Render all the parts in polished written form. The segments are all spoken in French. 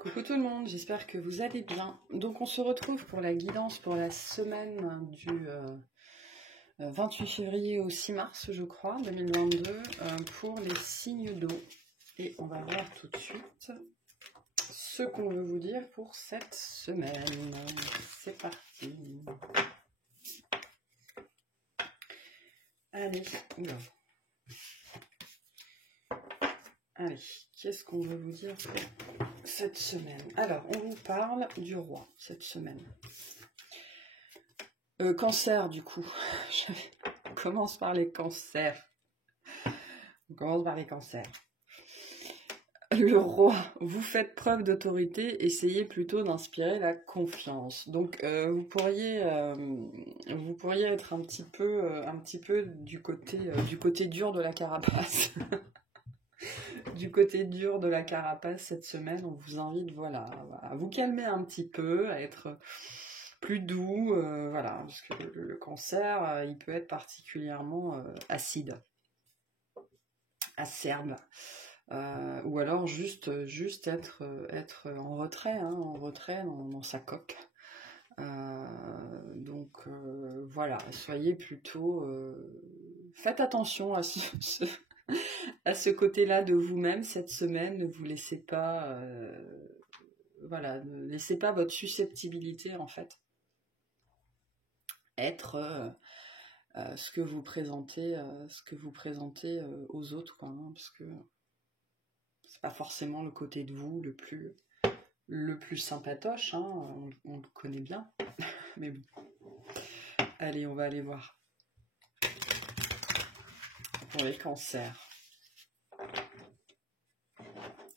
Coucou tout le monde, j'espère que vous allez bien. Donc on se retrouve pour la guidance pour la semaine du 28 février au 6 mars, je crois, 2022, pour les signes d'eau. Et on va voir tout de suite ce qu'on veut vous dire pour cette semaine. C'est parti. Allez, oula. Allez, qu'est-ce qu'on veut vous dire pour cette semaine? Alors, on vous parle du roi cette semaine. Cancer, du coup. On commence par les cancers. On commence par les cancers. Le roi, vous faites preuve d'autorité, essayez plutôt d'inspirer la confiance. Donc, vous pourriez être un petit peu du côté dur de la carapace. Du côté dur de la carapace cette semaine, on vous invite à vous calmer un petit peu, à être plus doux, parce que le cancer, il peut être particulièrement acide, acerbe, ou alors juste être en retrait, dans sa coque. Soyez plutôt... faites attention à ce côté-là de vous-même cette semaine. Ne vous laissez pas... ne laissez pas votre susceptibilité, en fait, être ce que vous présentez aux autres, quoi, parce que c'est pas forcément le côté de vous le plus sympatoche, on le connaît bien, mais bon. Allez, on va aller voir pour les cancers.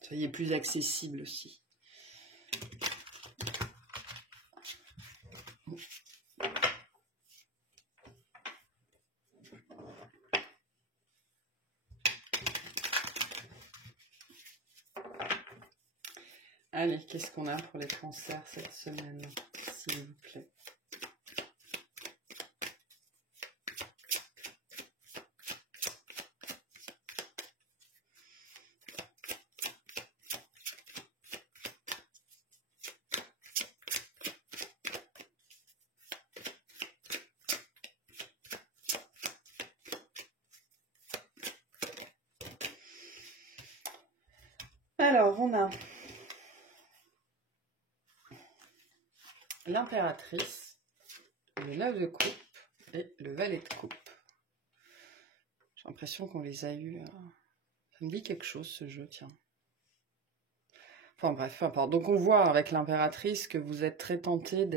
Soyez plus accessible aussi. Allez, qu'est-ce qu'on a pour les cancers cette semaine, s'il vous plaît? Alors, on a l'impératrice, le 9 de coupe et le valet de coupe. J'ai l'impression qu'on les a eus. Ça me dit quelque chose, ce jeu, tiens. Enfin bref, peu importe. Donc on voit avec l'impératrice que vous êtes très tenté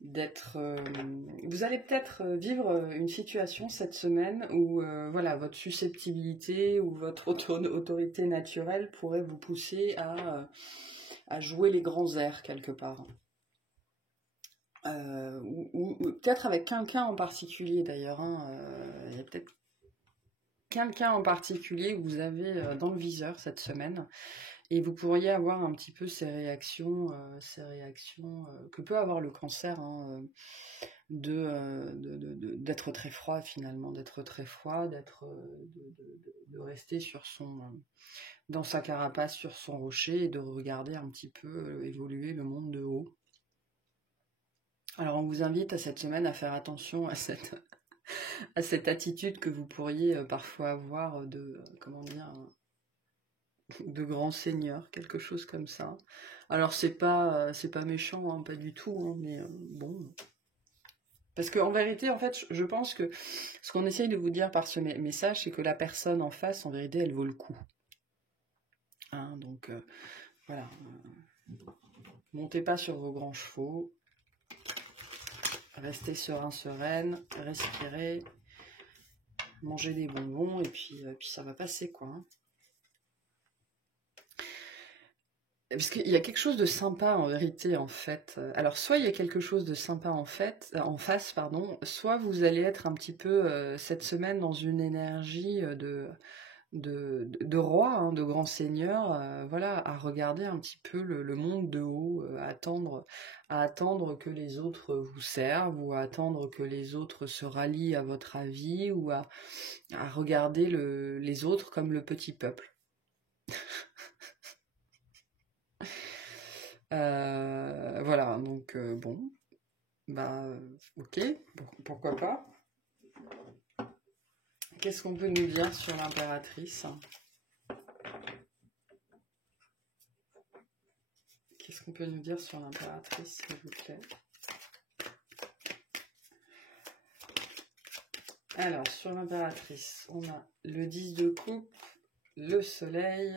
vous allez peut-être vivre une situation cette semaine où votre susceptibilité ou votre autorité naturelle pourrait vous pousser à jouer les grands airs quelque part. Ou peut-être avec quelqu'un en particulier d'ailleurs. Il y a peut-être quelqu'un en particulier que vous avez dans le viseur cette semaine. Et vous pourriez avoir un petit peu ces réactions que peut avoir le cancer, d'être très froid finalement, de rester dans sa carapace, sur son rocher, et de regarder un petit peu évoluer le monde de haut. Alors on vous invite à cette semaine à faire attention à cette attitude que vous pourriez parfois avoir de grand seigneur, quelque chose comme ça. Alors c'est pas méchant, pas du tout, mais bon. Parce qu'en vérité, en fait, je pense que ce qu'on essaye de vous dire par ce message, c'est que la personne en face, en vérité, elle vaut le coup. Donc, voilà. Montez pas sur vos grands chevaux. Restez serein, sereine. Respirez. Mangez des bonbons, et puis ça va passer, quoi. Parce qu'il y a quelque chose de sympa en vérité, en fait. Alors, soit il y a quelque chose de sympa en face, soit vous allez être un petit peu cette semaine dans une énergie de roi, de grand seigneur, à regarder un petit peu le monde de haut, à attendre que les autres vous servent, ou à attendre que les autres se rallient à votre avis, ou à regarder les autres comme le petit peuple. Voilà, donc bon, bah ok, pourquoi pas. Qu'est-ce qu'on peut nous dire sur l'impératrice? Qu'est-ce qu'on peut nous dire sur l'impératrice, s'il vous plaît? Alors, sur l'impératrice, on a le 10 de coupe, le soleil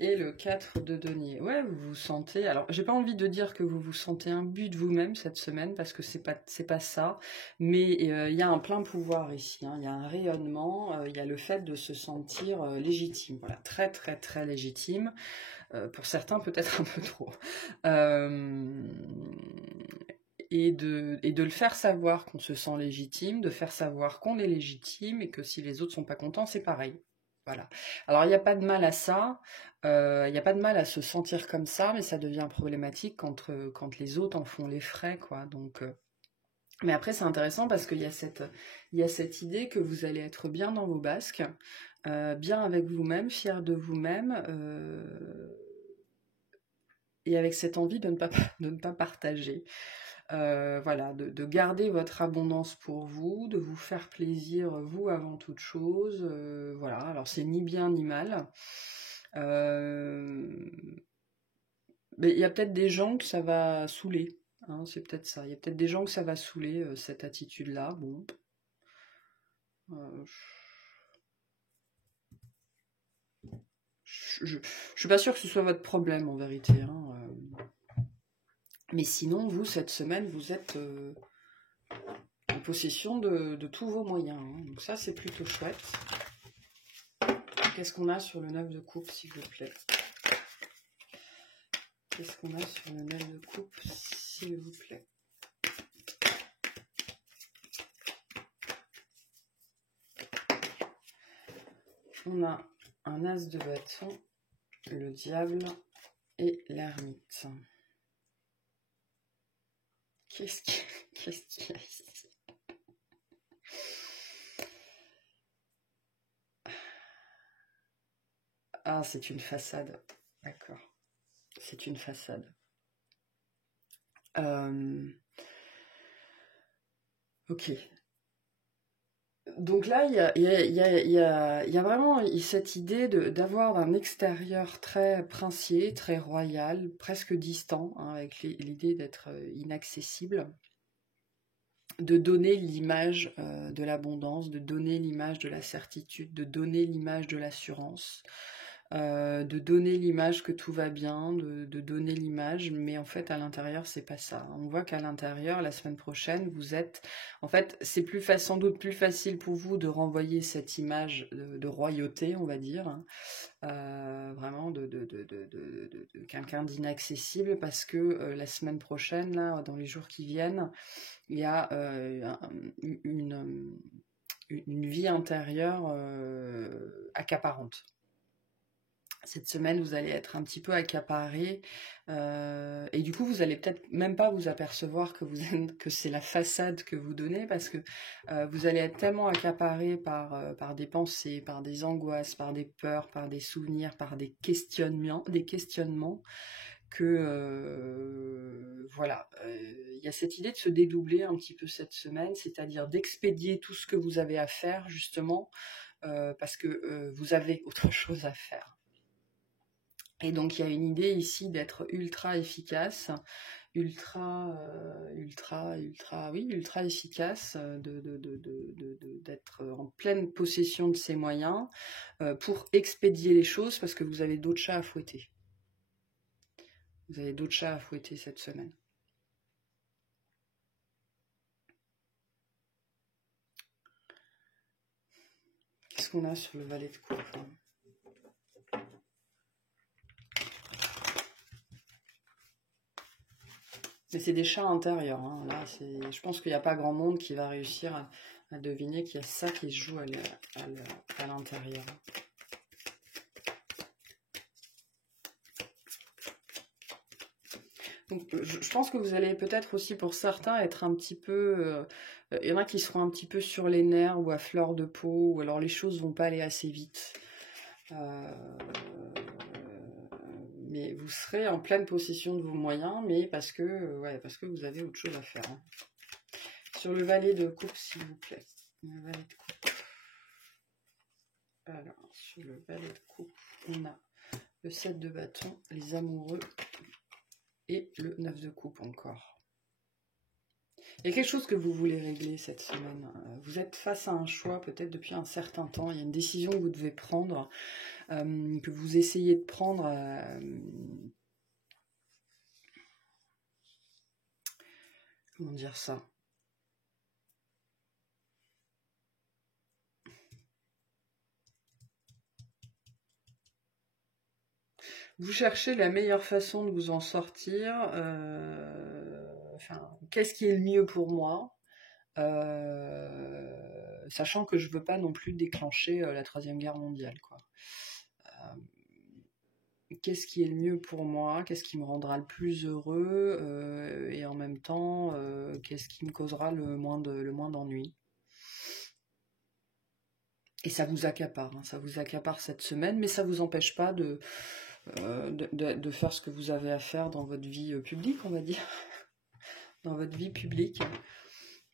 et le 4 de denier. Ouais, vous vous sentez... Alors, j'ai pas envie de dire que vous vous sentez imbu de vous-même cette semaine, parce que c'est pas ça. Mais il y a un plein pouvoir ici. Hein. Il y a un rayonnement, il y a le fait de se sentir légitime. Voilà, très très très légitime. Pour certains, peut-être un peu trop. Et de le faire savoir qu'on se sent légitime, de faire savoir qu'on est légitime et que si les autres sont pas contents, c'est pareil. Voilà. Alors, il n'y a pas de mal à ça, il n'y a pas de mal à se sentir comme ça, mais ça devient problématique quand les autres en font les frais, quoi. Donc, mais après, c'est intéressant parce qu'il y a cette idée que vous allez être bien dans vos basques, bien avec vous-même, fier de vous-même, et avec cette envie de ne pas partager. Voilà, de garder votre abondance pour vous, de vous faire plaisir, vous, avant toute chose. Voilà, alors c'est ni bien ni mal. Mais il y a peut-être des gens que ça va saouler. Hein, c'est peut-être ça. Il y a peut-être des gens que ça va saouler, cette attitude-là. Bon. Je suis pas sûre que ce soit votre problème, en vérité. Hein, mais sinon, vous, cette semaine, vous êtes... en possession de tous vos moyens. Hein. Donc ça, c'est plutôt chouette. Qu'est-ce qu'on a sur le 9 de coupe, s'il vous plaît? Qu'est-ce qu'on a sur le 9 de coupe, s'il vous plaît? On a un as de bâton, le diable et l'ermite. Qu'est-ce qu'il y a ici? Ah, c'est une façade. D'accord. C'est une façade. Ok. Donc là, il y a vraiment cette idée d'avoir un extérieur très princier, très royal, presque distant, hein, avec l'idée d'être inaccessible, de donner l'image de l'abondance, de donner l'image de la certitude, de donner l'image de l'assurance, de donner l'image que tout va bien, de donner l'image, mais en fait à l'intérieur c'est pas ça. On voit qu'à l'intérieur, la semaine prochaine, vous êtes... En fait, c'est sans doute plus facile pour vous de renvoyer cette image de royauté, on va dire, hein, vraiment de quelqu'un d'inaccessible, parce que la semaine prochaine, là, dans les jours qui viennent, il y a une vie intérieure accaparante. Cette semaine, vous allez être un petit peu accaparé et du coup, vous allez peut-être même pas vous apercevoir que c'est la façade que vous donnez, parce que vous allez être tellement accaparé par des pensées, par des angoisses, par des peurs, par des souvenirs, par des questionnements que voilà, il y a cette idée de se dédoubler un petit peu cette semaine, c'est-à-dire d'expédier tout ce que vous avez à faire, justement, parce que vous avez autre chose à faire. Et donc il y a une idée ici d'être ultra efficace, ultra efficace, d'être en pleine possession de ses moyens pour expédier les choses, parce que vous avez d'autres chats à fouetter. Vous avez d'autres chats à fouetter cette semaine. Qu'est-ce qu'on a sur le valet de coupe? Mais c'est des chats intérieurs. Hein. Là, je pense qu'il n'y a pas grand monde qui va réussir à deviner qu'il y a ça qui se joue à l'intérieur. Donc, je pense que vous allez peut-être aussi, pour certains, être un petit peu... il y en a qui seront un petit peu sur les nerfs ou à fleur de peau, ou alors les choses vont pas aller assez vite. mais vous serez en pleine possession de vos moyens, mais parce que, ouais, parce que vous avez autre chose à faire. Hein. Sur le valet de coupe, s'il vous plaît. Le valet de coupe. Alors, sur le valet de coupe, on a le 7 de bâton, les amoureux et le 9 de coupe encore. Il y a quelque chose que vous voulez régler cette semaine. Vous êtes face à un choix peut-être depuis un certain temps. Il y a une décision que vous devez prendre, que vous essayez de prendre. Comment dire ça? Vous cherchez la meilleure façon de vous en sortir. Enfin, qu'est-ce qui est le mieux pour moi, sachant que je veux pas non plus déclencher la Troisième Guerre mondiale, quoi. Qu'est-ce qui est le mieux pour moi, qu'est-ce qui me rendra le plus heureux, et en même temps, qu'est-ce qui me causera le moins d'ennui. Et ça vous accapare, hein, ça vous accapare cette semaine, mais ça vous empêche pas de faire ce que vous avez à faire dans votre vie publique, on va dire, dans votre vie publique.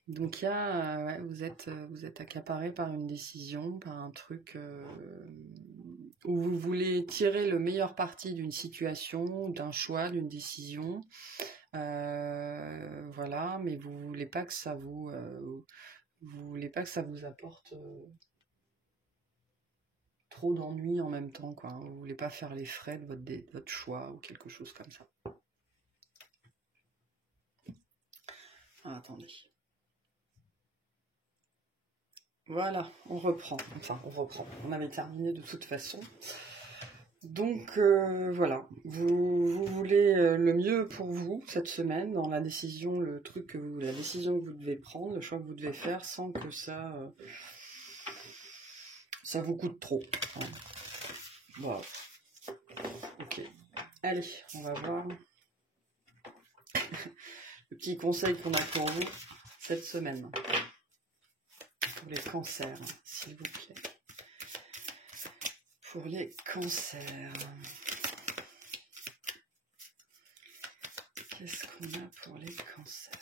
Donc il y a, ouais, vous êtes accaparé par une décision, par un truc où vous voulez tirer le meilleur parti d'une situation, d'un choix, d'une décision, voilà, mais vous voulez pas que ça vous apporte trop d'ennuis en même temps, quoi. Vous voulez pas faire les frais de votre choix ou quelque chose comme ça. Ah, attendez. Voilà, on reprend. Enfin, on reprend. On avait terminé de toute façon. Donc, voilà. Vous voulez le mieux pour vous cette semaine dans la décision, la décision que vous devez prendre, le choix que vous devez faire sans que ça vous coûte trop. Hein. Voilà. Ok. Allez, on va voir le petit conseil qu'on a pour vous cette semaine. Pour les cancers, s'il vous plaît. Pour les cancers. Qu'est-ce qu'on a pour les cancers?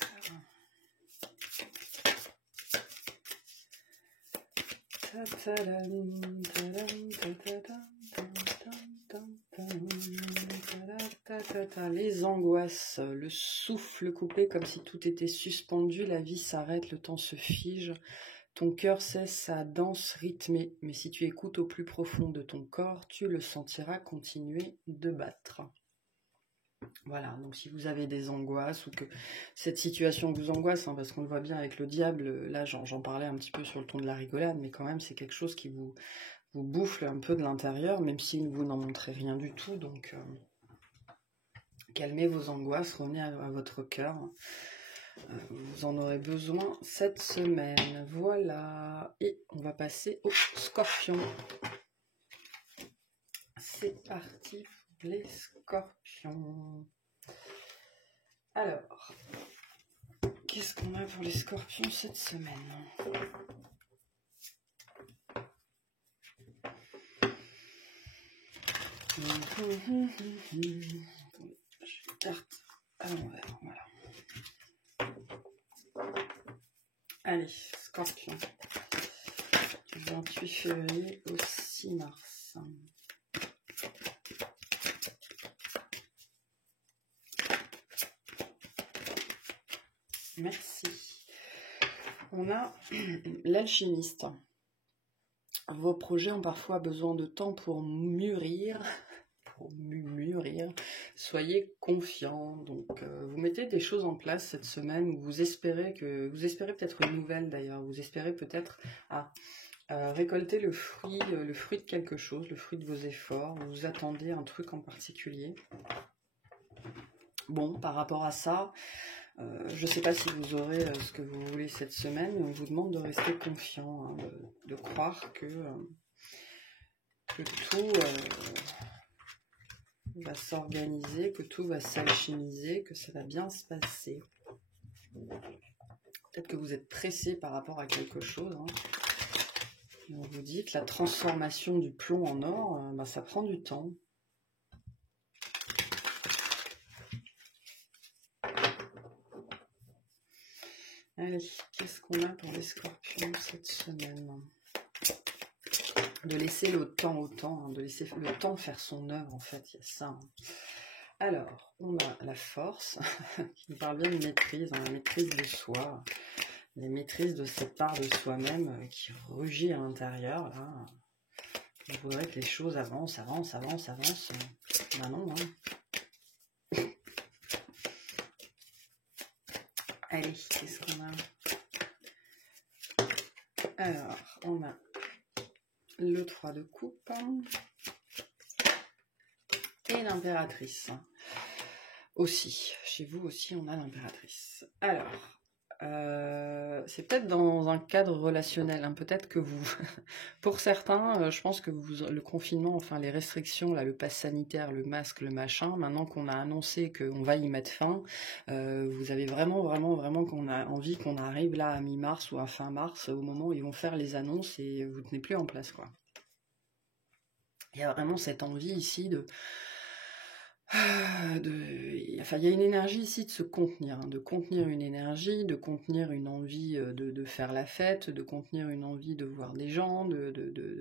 Les angoisses, le souffle coupé comme si tout était suspendu, la vie s'arrête, le temps se fige. Ton cœur cesse sa danse rythmée, mais si tu écoutes au plus profond de ton corps, tu le sentiras continuer de battre. Voilà, donc si vous avez des angoisses ou que cette situation vous angoisse, hein, parce qu'on le voit bien avec le diable, là j'en parlais un petit peu sur le ton de la rigolade, mais quand même c'est quelque chose qui vous bouffe un peu de l'intérieur, même si vous n'en montrez rien du tout, donc calmez vos angoisses, revenez à votre cœur. Vous en aurez besoin cette semaine. Voilà. Et on va passer au scorpion. C'est parti pour les scorpions. Alors, qu'est-ce qu'on a pour les scorpions cette semaine? Je carte à l'envers, voilà. Allez, scorpion. Du 28 février au 6 mars. Merci. On a l'alchimiste. Vos projets ont parfois besoin de temps pour mûrir. Soyez confiants. Donc, vous mettez des choses en place cette semaine où vous espérez peut-être une nouvelle d'ailleurs. Vous espérez peut-être récolter le fruit de quelque chose, le fruit de vos efforts. Vous attendez un truc en particulier. Bon, par rapport à ça, je ne sais pas si vous aurez ce que vous voulez cette semaine, mais on vous demande de rester confiant, hein, de croire que tout va s'organiser, que tout va s'alchimiser, que ça va bien se passer. Peut-être que vous êtes pressé par rapport à quelque chose. Hein. Et on vous dit que la transformation du plomb en or, ça prend du temps. Allez, qu'est-ce qu'on a pour les scorpions cette semaine? De laisser le temps au temps, hein, de laisser le temps faire son œuvre, en fait, il y a ça. Hein. Alors, on a la force, qui nous parle bien de maîtrise, hein, la maîtrise de soi, la maîtrise de cette part de soi-même qui rugit à l'intérieur, là. On voudrait que les choses avancent. Ben non, hein. Allez, qu'est-ce qu'on a? Alors, on a le 3 de coupe et l'impératrice. Aussi, chez vous aussi, on a l'impératrice. Alors, c'est peut-être dans un cadre relationnel, hein, peut-être que vous, pour certains, je pense que le confinement, enfin les restrictions, là, le pass sanitaire, le masque, le machin, maintenant qu'on a annoncé qu'on va y mettre fin, vous avez vraiment qu'on a envie qu'on arrive là à mi-mars ou à fin mars, au moment où ils vont faire les annonces et vous tenez plus en place, quoi. Il y a vraiment cette envie ici enfin, il y a une énergie ici de se contenir, hein, de contenir une énergie, de contenir une envie de faire la fête, de contenir une envie de voir des gens,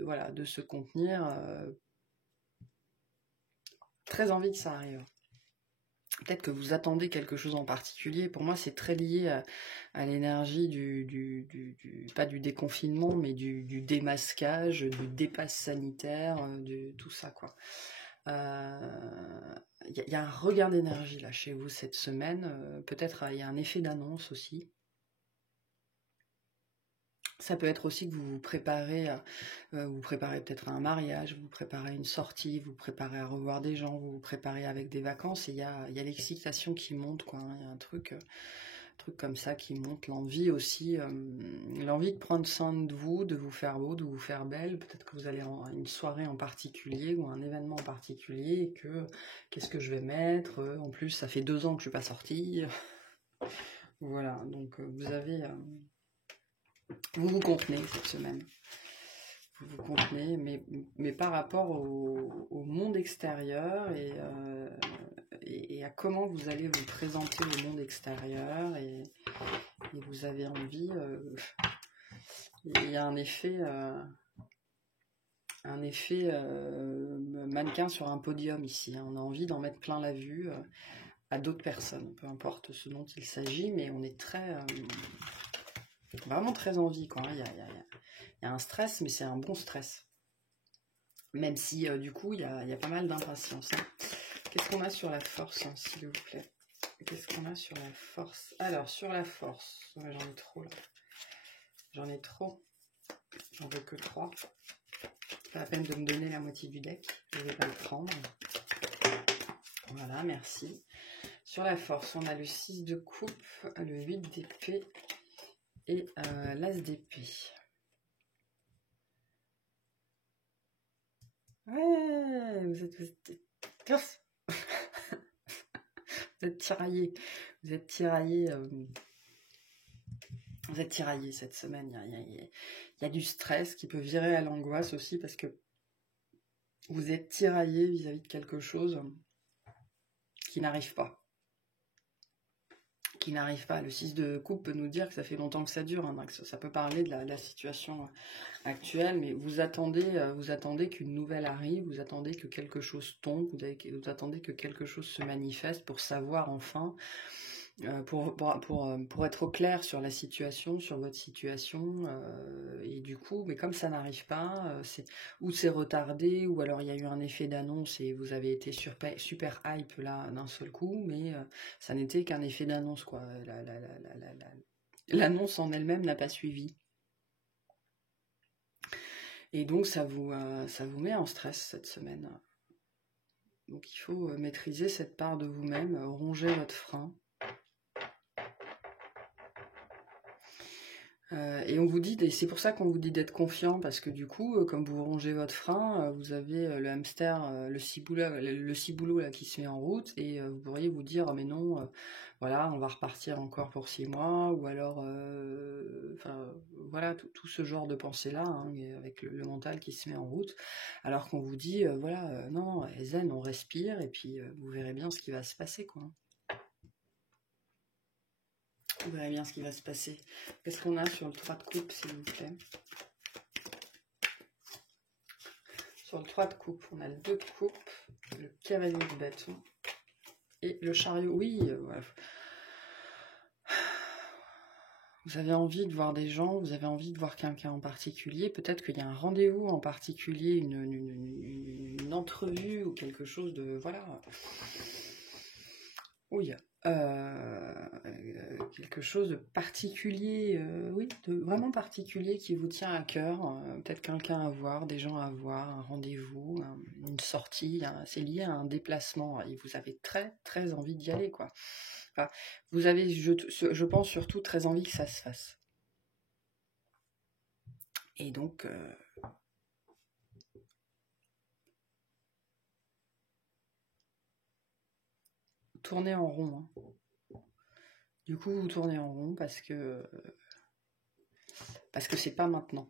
voilà, de se contenir. Très envie que ça arrive. Peut-être que vous attendez quelque chose en particulier. Pour moi, c'est très lié à l'énergie pas du déconfinement, mais du démasquage, du dépasse sanitaire, tout ça, quoi. Il y a un regain d'énergie là chez vous cette semaine, peut-être il y a un effet d'annonce aussi. Ça peut être aussi que vous vous préparez peut-être à un mariage, vous préparez à une sortie, vous préparez à revoir des gens, vous vous préparez avec des vacances, et il y a l'excitation qui monte, quoi, hein. Il y a un truc comme ça qui monte, l'envie aussi, l'envie de prendre soin de vous faire beau, de vous faire belle. Peut-être que vous allez à une soirée en particulier ou un événement en particulier et que qu'est-ce que je vais mettre, en plus ça fait 2 ans que je suis pas sortie. Voilà, donc vous vous contenez cette semaine. Vous vous contenez, mais par rapport au monde extérieur et à comment vous allez vous présenter au monde extérieur, et vous avez envie, il y a un effet mannequin sur un podium ici, hein. On a envie d'en mettre plein la vue à d'autres personnes, peu importe ce dont il s'agit, mais on est vraiment très envie, quoi. Il y a un stress, mais c'est un bon stress. Même si, du coup, il y a pas mal d'impatience, hein. Qu'est-ce qu'on a sur la force, hein, s'il vous plaît? Qu'est-ce qu'on a sur la force? Alors, sur la force, ouais, j'en ai trop, là. J'en ai trop. J'en veux que 3. Pas la peine de me donner la moitié du deck. Je vais pas le prendre. Voilà, merci. Sur la force, on a le 6 de coupe, le 8 d'épée et l'as d'épée. Ouais, vous êtes tiraillés. Vous êtes tiraillés. Vous êtes tiraillés cette semaine. Il y a du stress qui peut virer à l'angoisse aussi parce que vous êtes tiraillés vis-à-vis de quelque chose qui n'arrive pas. Le 6 de coupe peut nous dire que ça fait longtemps que ça dure, hein, donc ça peut parler de la situation actuelle, mais vous attendez qu'une nouvelle arrive, vous attendez que quelque chose tombe, vous attendez que quelque chose se manifeste pour savoir enfin, pour être au clair sur la situation, sur votre situation, et du coup, mais comme ça n'arrive pas, c'est retardé, ou alors il y a eu un effet d'annonce et vous avez été super hype là d'un seul coup, mais ça n'était qu'un effet d'annonce, quoi. L'annonce en elle-même n'a pas suivi. Et donc ça vous met en stress cette semaine. Donc il faut maîtriser cette part de vous-même, ronger votre frein. Et on vous dit, et c'est pour ça qu'on vous dit d'être confiant, parce que du coup, comme vous rongez votre frein, vous avez le hamster, le ciboulot là qui se met en route, et vous pourriez vous dire, oh, mais non, voilà, on va repartir encore pour 6 mois, ou alors, enfin, voilà, tout ce genre de pensée-là, hein, avec le mental qui se met en route, alors qu'on vous dit, voilà, non, zen, on respire, et puis vous verrez bien ce qui va se passer, quoi. Vous verrez bien ce qui va se passer. Qu'est-ce qu'on a sur le 3 de coupe, s'il vous plaît? Sur le 3 de coupe, on a le 2 de coupe, le cavalier de bâton et le chariot. Oui, voilà. Vous avez envie de voir des gens, vous avez envie de voir quelqu'un en particulier. Peut-être qu'il y a un rendez-vous en particulier, une entrevue ou quelque chose de... Voilà. Oui, quelque chose de particulier, oui, de vraiment particulier qui vous tient à cœur. Peut-être quelqu'un à voir, des gens à voir, un rendez-vous, une sortie. C'est lié à un déplacement et vous avez très très envie d'y aller, quoi. Enfin, vous avez, je pense surtout, très envie que ça se fasse. Et donc, tournez en rond. Hein. Du coup, vous tournez en rond parce que c'est pas maintenant.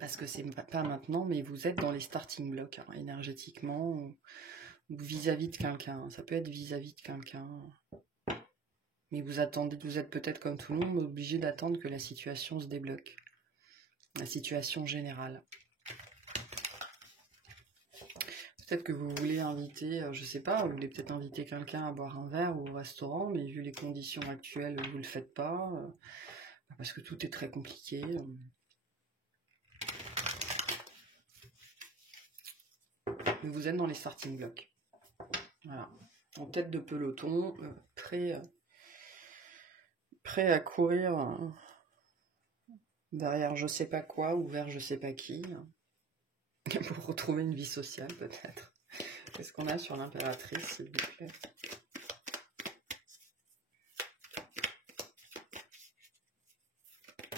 Parce que c'est pas maintenant, mais vous êtes dans les starting blocks, hein, énergétiquement, ou vis-à-vis de quelqu'un. Ça peut être vis-à-vis de quelqu'un. Mais vous attendez, vous êtes peut-être comme tout le monde, obligé d'attendre que la situation se débloque. La situation générale. Peut-être que vous voulez inviter, je sais pas, vous voulez peut-être inviter quelqu'un à boire un verre ou au restaurant, mais vu les conditions actuelles, vous le faites pas, parce que tout est très compliqué. Mais vous êtes dans les starting blocks. Voilà. En tête de peloton, prêt à courir derrière je sais pas quoi ou vers je sais pas qui, pour retrouver une vie sociale peut-être. Qu'est-ce qu'on a sur l'impératrice, s'il vous plaît?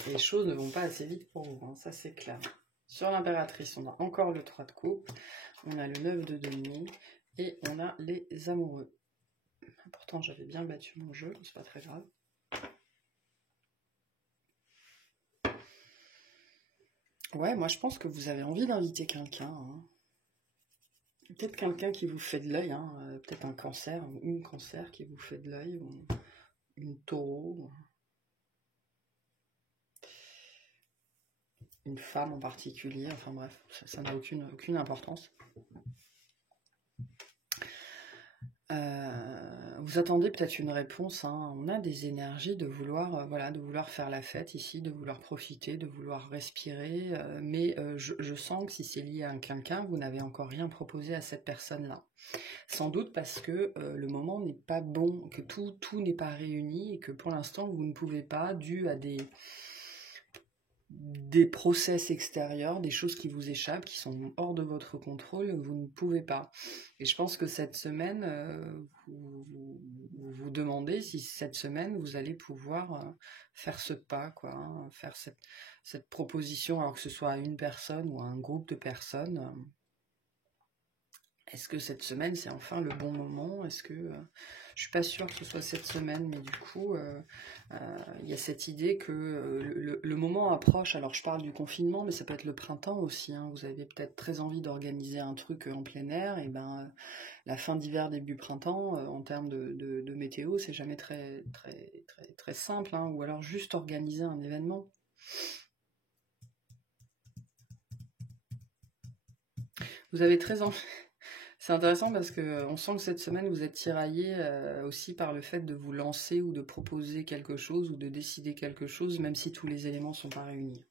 Les choses ne vont pas assez vite pour vous, hein, ça c'est clair. Sur l'impératrice, on a encore le 3 de coupe, on a le 9 de denier et on a les amoureux. Pourtant, j'avais bien battu mon jeu, c'est pas très grave. Ouais, moi je pense que vous avez envie d'inviter quelqu'un. Hein. Peut-être quelqu'un qui vous fait de l'œil, hein. Peut-être un cancer ou une cancer qui vous fait de l'œil, ou une taureau, une femme en particulier, enfin bref, ça n'a aucune importance. Vous attendez peut-être une réponse, hein. On a des énergies de vouloir, voilà, de vouloir faire la fête ici, de vouloir profiter, de vouloir respirer, mais je sens que si c'est lié à quelqu'un, vous n'avez encore rien proposé à cette personne-là. Sans doute parce que le moment n'est pas bon, que tout n'est pas réuni et que pour l'instant vous ne pouvez pas, dû à des process extérieurs, des choses qui vous échappent, qui sont hors de votre contrôle, vous ne pouvez pas. Et je pense que cette semaine, vous demandez si cette semaine vous allez pouvoir faire ce pas, quoi, hein, faire cette proposition, alors que ce soit à une personne ou à un groupe de personnes. Est-ce que cette semaine c'est enfin le bon moment? Est-ce que je suis pas sûre que ce soit cette semaine, mais du coup il y a cette idée que le moment approche. Alors je parle du confinement, mais ça peut être le printemps aussi, hein. Vous avez peut-être très envie d'organiser un truc en plein air, et ben la fin d'hiver, début printemps, en termes de météo, c'est jamais très simple, hein. Ou alors juste organiser un événement. Vous avez très envie. C'est intéressant parce qu'on sent que cette semaine, vous êtes tiraillé aussi par le fait de vous lancer ou de proposer quelque chose ou de décider quelque chose, même si tous les éléments ne sont pas réunis.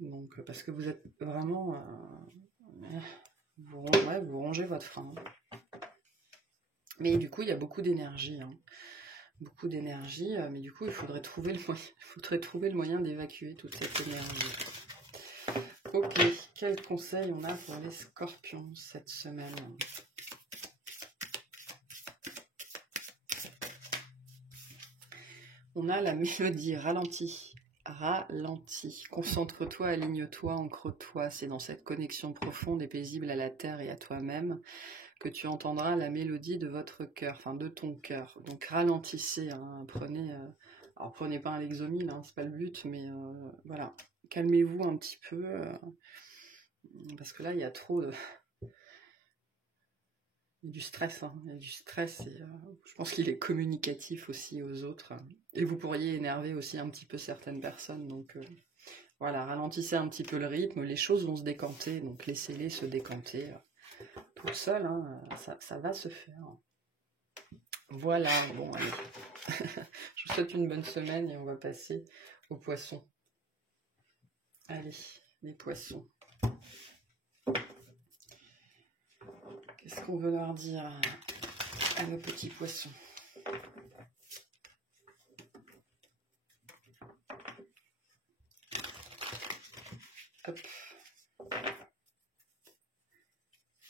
Donc, parce que vous êtes vraiment... vous rongez votre frein. Mais du coup, il y a beaucoup d'énergie. Hein. Beaucoup d'énergie, mais du coup, il faudrait trouver le moyen d'évacuer toute cette énergie. Ok, quel conseil on a pour les scorpions cette semaine? On a la mélodie, ralentis, ralentis. Concentre-toi, aligne-toi, ancre-toi. C'est dans cette connexion profonde et paisible à la terre et à toi-même que tu entendras la mélodie de votre cœur, enfin de ton cœur. Donc ralentissez, hein, alors prenez pas un Lexomil, hein, c'est pas le but, mais voilà. Calmez-vous un petit peu, parce que là, il y a trop de... Il y a du stress, hein. Il y a du stress et je pense qu'il est communicatif aussi aux autres. Et vous pourriez énerver aussi un petit peu certaines personnes. Donc voilà, ralentissez un petit peu le rythme. Les choses vont se décanter, donc laissez-les se décanter toutes seules. Hein. Ça va se faire. Voilà, bon allez. Je vous souhaite une bonne semaine et on va passer aux poissons. Allez, les poissons. Qu'est-ce qu'on veut leur dire à nos petits poissons? Hop.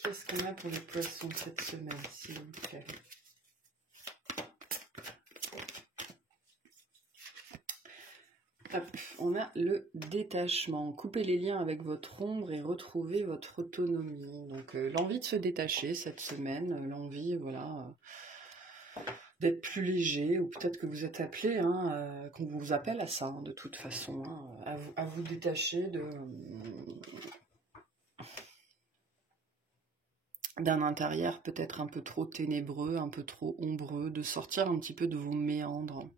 Qu'est-ce qu'on a pour les poissons cette semaine, s'il vous plaît? Hop. On a le détachement. Coupez les liens avec votre ombre et retrouvez votre autonomie. Donc l'envie de se détacher cette semaine, l'envie, voilà, d'être plus léger, ou peut-être que vous êtes appelé, hein, qu'on vous appelle à ça, hein, de toute façon, hein, à vous détacher d'un intérieur peut-être un peu trop ténébreux, un peu trop ombreux, de sortir un petit peu de vos méandres.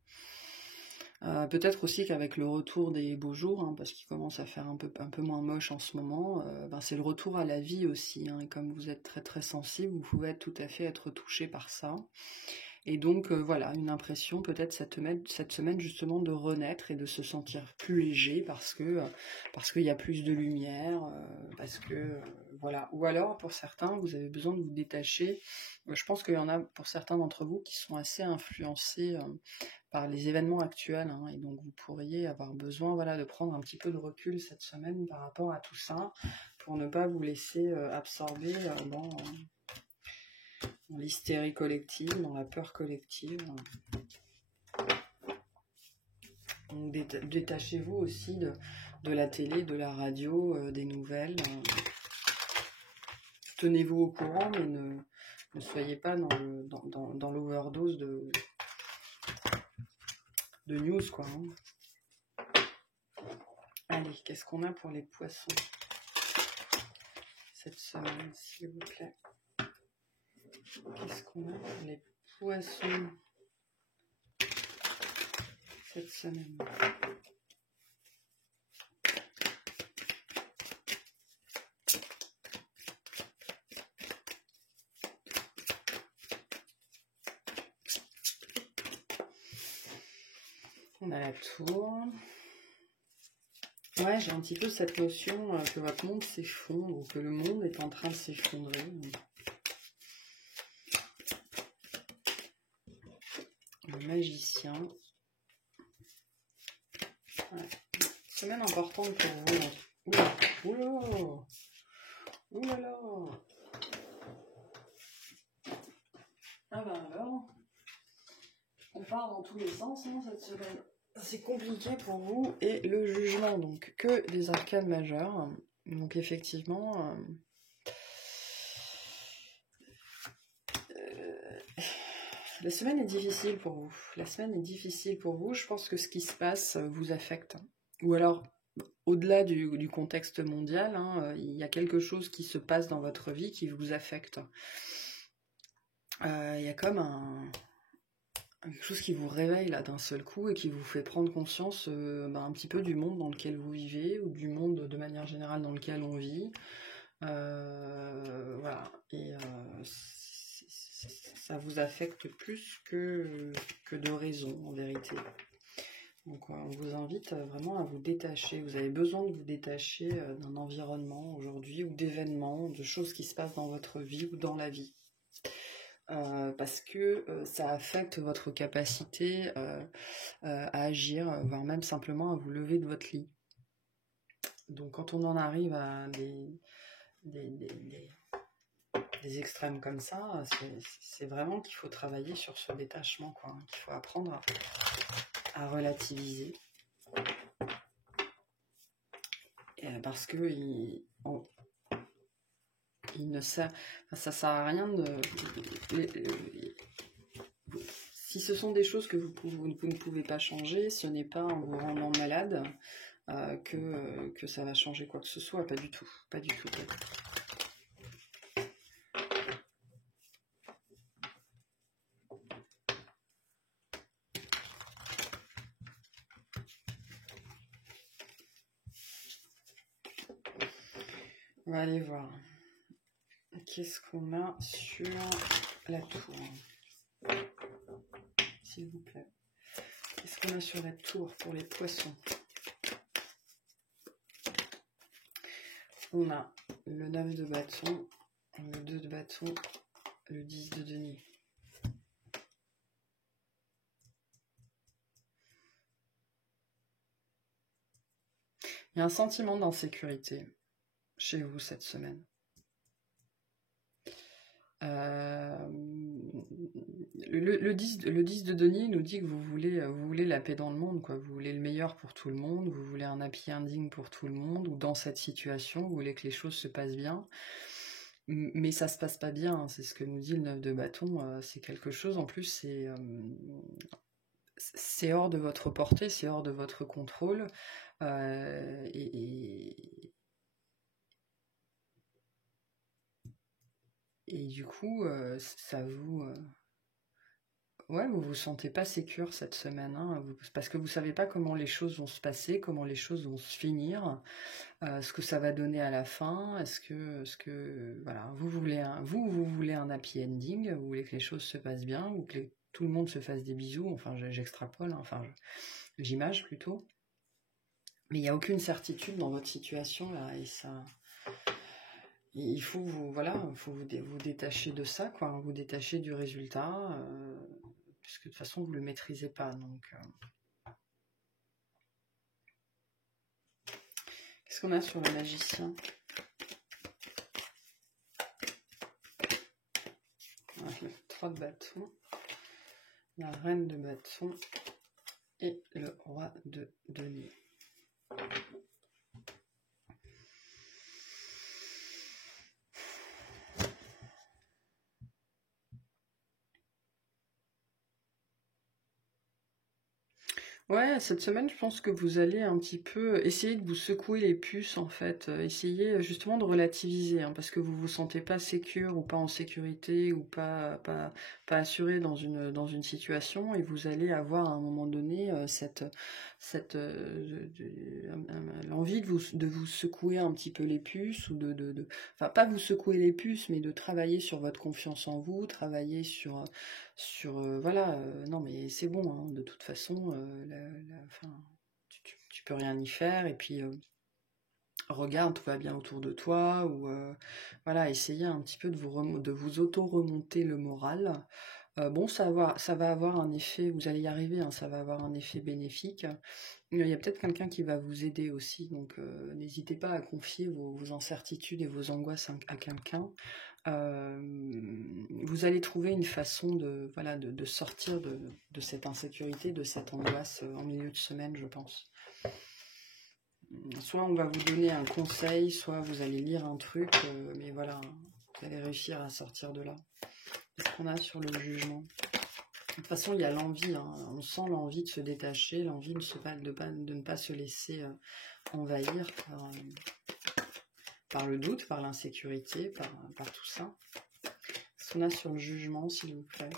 Peut-être aussi qu'avec le retour des beaux jours, hein, parce qu'il commence à faire un peu moins moche en ce moment, c'est le retour à la vie aussi, hein, et comme vous êtes très très sensible, vous pouvez tout à fait être touché par ça. Et donc voilà, une impression peut-être cette semaine justement de renaître et de se sentir plus léger parce qu'il y a plus de lumière, parce que voilà. Ou alors pour certains, vous avez besoin de vous détacher. Je pense qu'il y en a pour certains d'entre vous qui sont assez influencés par les événements actuels, hein, et donc vous pourriez avoir besoin, voilà, de prendre un petit peu de recul cette semaine par rapport à tout ça pour ne pas vous laisser absorber dans l'hystérie collective, dans la peur collective. Donc détachez-vous aussi de la télé, de la radio, des nouvelles. Tenez-vous au courant, mais ne soyez pas dans l'overdose de news, quoi. Hein. Allez, qu'est-ce qu'on a pour les poissons cette semaine, s'il vous plaît? Qu'est-ce qu'on a pour les poissons cette semaine? On a la tour. Ouais, j'ai un petit peu cette notion que votre monde s'effondre, ou que le monde est en train de s'effondrer. Le magicien. Ouais. Semaine importante pour vous. Oula, oula, oulala. Ah ben alors, on part dans tous les sens, hein, cette semaine. C'est compliqué pour vous. Et le jugement, donc que des arcanes majeures. Donc effectivement, la semaine est difficile pour vous. La semaine est difficile pour vous. Je pense que ce qui se passe vous affecte. Ou alors, au-delà du contexte mondial, hein, il y a quelque chose qui se passe dans votre vie qui vous affecte. Il y a comme quelque chose qui vous réveille là d'un seul coup et qui vous fait prendre conscience un petit peu du monde dans lequel vous vivez, ou du monde de manière générale dans lequel on vit. Voilà. Et ça vous affecte plus que de raison, en vérité. Donc on vous invite vraiment à vous détacher. Vous avez besoin de vous détacher d'un environnement aujourd'hui, ou d'événements, de choses qui se passent dans votre vie ou dans la vie. Parce que ça affecte votre capacité à agir, voire même simplement à vous lever de votre lit. Donc quand on en arrive à des extrêmes comme ça, c'est vraiment qu'il faut travailler sur ce détachement, quoi, hein, qu'il faut apprendre à relativiser. Parce que ça sert à rien si ce sont des choses que vous ne pouvez pas changer, ce n'est pas en vous rendant malade que ça va changer quoi que ce soit, pas du tout, pas du tout. On va aller voir. Qu'est-ce qu'on a sur la tour? S'il vous plaît. Qu'est-ce qu'on a sur la tour pour les poissons? On a le 9 de bâton, le 2 de bâton, le 10 de denier. Il y a un sentiment d'insécurité chez vous cette semaine. Le 10 de denier nous dit que vous voulez la paix dans le monde, quoi. Vous voulez le meilleur pour tout le monde, vous voulez un happy ending pour tout le monde, ou dans cette situation, vous voulez que les choses se passent bien. Mais ça se passe pas bien, hein, c'est ce que nous dit le 9 de bâton, c'est quelque chose, en plus, c'est hors de votre portée, c'est hors de votre contrôle, et du coup, ça vous... Ouais, vous vous sentez pas sécure cette semaine, hein, parce que vous savez pas comment les choses vont se passer, comment les choses vont se finir, ce que ça va donner à la fin. Est-ce que voilà, vous voulez un happy ending, vous voulez que les choses se passent bien, ou que tout le monde se fasse des bisous. Enfin, j'extrapole, hein, enfin, j'image plutôt. Mais il n'y a aucune certitude dans votre situation là, et ça. Il faut vous détacher de ça, quoi, vous détacher du résultat, puisque de toute façon vous le maîtrisez pas. Donc, qu'est-ce qu'on a sur le magicien? Le 3 de bâton, la reine de bâton et le roi de denier. Ouais, cette semaine, je pense que vous allez un petit peu essayer de vous secouer les puces, en fait. Essayer justement de relativiser, hein, parce que vous vous sentez pas sécure ou pas en sécurité ou pas assuré dans une situation, et vous allez avoir à un moment donné l'envie de vous secouer un petit peu les puces, ou enfin, pas vous secouer les puces, mais de travailler sur votre confiance en vous, travailler sur voilà, non mais c'est bon, hein, de toute façon, enfin, tu peux rien y faire, et puis regarde, tout va bien autour de toi, ou voilà, essayez un petit peu de vous auto-remonter le moral. Bon, ça va avoir un effet, vous allez y arriver, hein, ça va avoir un effet bénéfique. Il y a peut-être quelqu'un qui va vous aider aussi, donc n'hésitez pas à confier vos incertitudes et vos angoisses à quelqu'un. Vous allez trouver une façon de sortir de cette insécurité, de cette angoisse en milieu de semaine, je pense. Soit on va vous donner un conseil, soit vous allez lire un truc, mais voilà, vous allez réussir à sortir de là. Qu'est-ce qu'on a sur le jugement? De toute façon, il y a l'envie, hein, on sent l'envie de se détacher, l'envie de ne pas se laisser envahir par le doute, par l'insécurité, par tout ça. Qu'est-ce qu'on a sur le jugement, s'il vous plaît?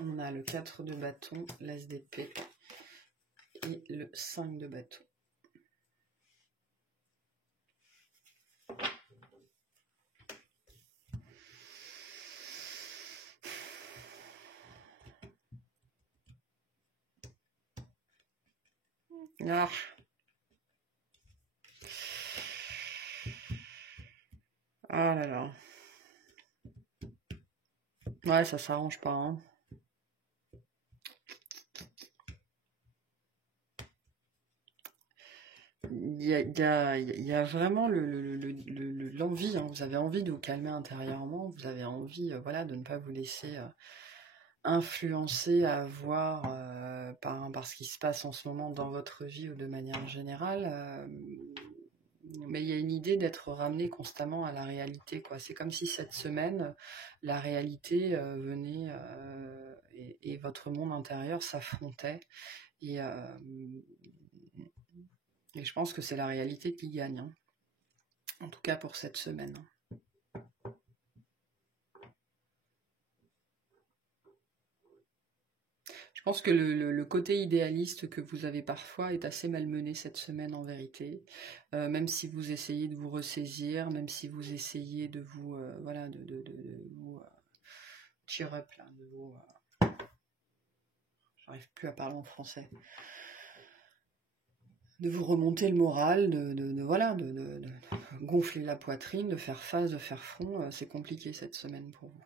On a le 4 de bâton, l'as d'épée et le 5 de bâton. Ah. Ah là là. Ouais, ça s'arrange pas, hein. Il y a vraiment l'envie, hein. Vous avez envie de vous calmer intérieurement, vous avez envie voilà, de ne pas vous laisser influencer, avoir par ce qui se passe en ce moment dans votre vie ou de manière générale. Mais il y a une idée d'être ramené constamment à la réalité, quoi. C'est comme si cette semaine, la réalité venait et votre monde intérieur s'affrontait. Et je pense que c'est la réalité qui gagne, hein. En tout cas pour cette semaine. Je pense que le côté idéaliste que vous avez parfois est assez malmené cette semaine en vérité. Même si vous essayez de vous ressaisir, même si vous essayez de vous, voilà, de vous cheer up, là, de vous... j'arrive plus à parler en français. De vous remonter le moral, voilà, de gonfler la poitrine, de faire face, de faire front. C'est compliqué cette semaine pour vous.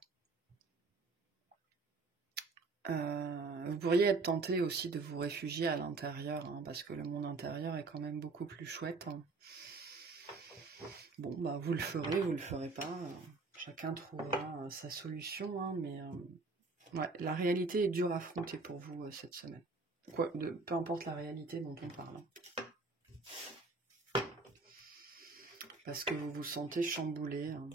Vous pourriez être tenté aussi de vous réfugier à l'intérieur, hein, parce que le monde intérieur est quand même beaucoup plus chouette. Hein. Bon, bah vous le ferez pas. Chacun trouvera sa solution, hein, mais ouais, la réalité est dure à affronter pour vous cette semaine. Peu importe la réalité dont on parle. Hein. Parce que vous vous sentez chamboulé. Hein.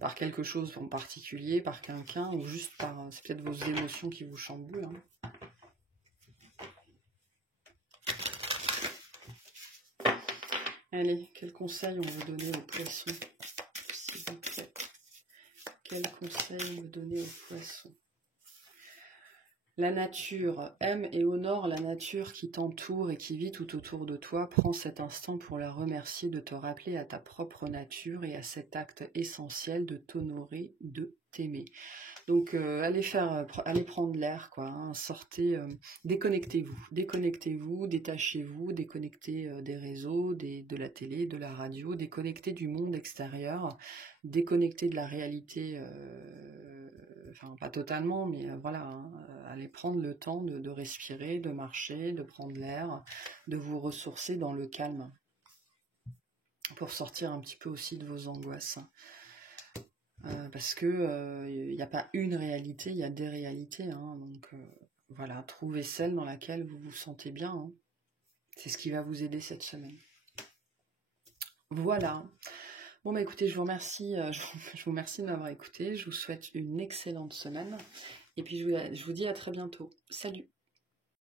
Par quelque chose en particulier, par quelqu'un, ou juste par... c'est peut-être vos émotions qui vous chamboulent. Hein. Allez, quel conseil on veut donner aux poissons, s'il vous plaît? Quel conseil on veut donner aux poissons? La nature, aime et honore la nature qui t'entoure et qui vit tout autour de toi. Prends cet instant pour la remercier, de te rappeler à ta propre nature et à cet acte essentiel de t'honorer, de t'aimer. Donc allez prendre l'air, quoi. Hein, sortez, déconnectez-vous, détachez-vous, déconnectez des réseaux, de la télé, de la radio, déconnectez du monde extérieur, déconnectez de la réalité. Enfin, pas totalement, mais voilà, hein, allez prendre le temps de respirer, de marcher, de prendre l'air, de vous ressourcer dans le calme, pour sortir un petit peu aussi de vos angoisses. Parce que il n'y a pas une réalité, il y a des réalités. Hein, donc voilà, trouvez celle dans laquelle vous vous sentez bien. Hein. C'est ce qui va vous aider cette semaine. Voilà. Bon bah écoutez, je vous remercie de m'avoir écouté. Je vous souhaite une excellente semaine. Et puis je vous dis à très bientôt. Salut!